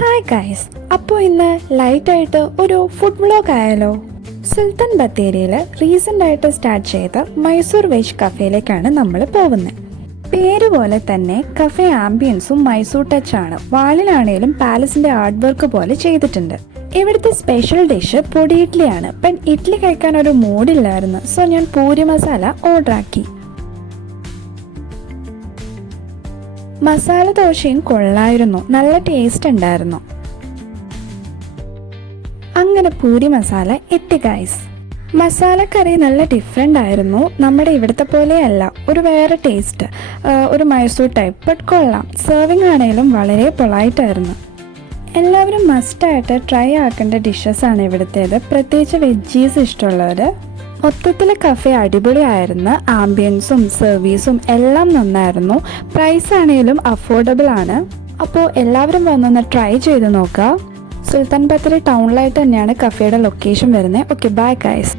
Hi guys, അപ്പോൾ ഇന്ന് ലൈറ്റായിട്ട് ഒരു ഫുഡ് വ്ളോഗ് ആയാലോ? സുൽത്താൻ ബത്തേരിയിൽ റീസെൻ്റ് ആയിട്ട് സ്റ്റാർട്ട് ചെയ്ത മൈസൂർ വെജ് കഫേയിലേക്കാണ് നമ്മൾ പോകുന്നത്. പേര് പോലെ തന്നെ കഫേ ആംബിയൻസും മൈസൂർ ടച്ച് ആണ്. വാളിലാണേലും പാലസിന്റെ ആർട്ട് വർക്ക് പോലെ ചെയ്തിട്ടുണ്ട്. ഇവിടുത്തെ സ്പെഷ്യൽ ഡിഷ് പൊടി ഇഡ്ഡലിയാണ്. ബട്ട് ഇഡ്ഡലി കഴിക്കാൻ ഒരു മൂഡില്ലായിരുന്നു, സോ ഞാൻ പൂരി മസാല ഓർഡർ ആക്കി. മസാല ദോശയും കൊള്ളായിരുന്നു, നല്ല ടേസ്റ്റ് ഉണ്ടായിരുന്നു. അങ്ങനെ പൂരി മസാല എത്തി ഗൈസ്. മസാലക്കറി നല്ല ഡിഫറെൻ്റ് ആയിരുന്നു. നമ്മുടെ ഇവിടുത്തെ പോലെയല്ല, ഒരു വേറെ ടേസ്റ്റ്, ഒരു മൈസൂർ ടൈപ്പ്. ബട്ട് കൊള്ളാം. സെർവിങ് ആണെങ്കിലും വളരെ പൊളൈറ്റായിരുന്നു. എല്ലാവരും മസ്റ്റായിട്ട് ട്രൈ ആക്കേണ്ട ഡിഷസാണ് ഇവിടുത്തേത്, പ്രത്യേകിച്ച് വെജീസ് ഇഷ്ടമുള്ളവർ. മൊത്തത്തിൽ കഫേ അടിപൊളിയായിരുന്നു. ആംബിയൻസും സർവീസും എല്ലാം നന്നായിരുന്നു. പ്രൈസ് ആണെങ്കിലും അഫോർഡബിൾ ആണ്. അപ്പോൾ എല്ലാവരും വന്നൊന്ന് ട്രൈ ചെയ്ത് നോക്കുക. സുൽത്താൻ ബത്തേരി ടൗണിലായിട്ട് തന്നെയാണ് കഫേയുടെ ലൊക്കേഷൻ വരുന്നത്. Okay, bye guys.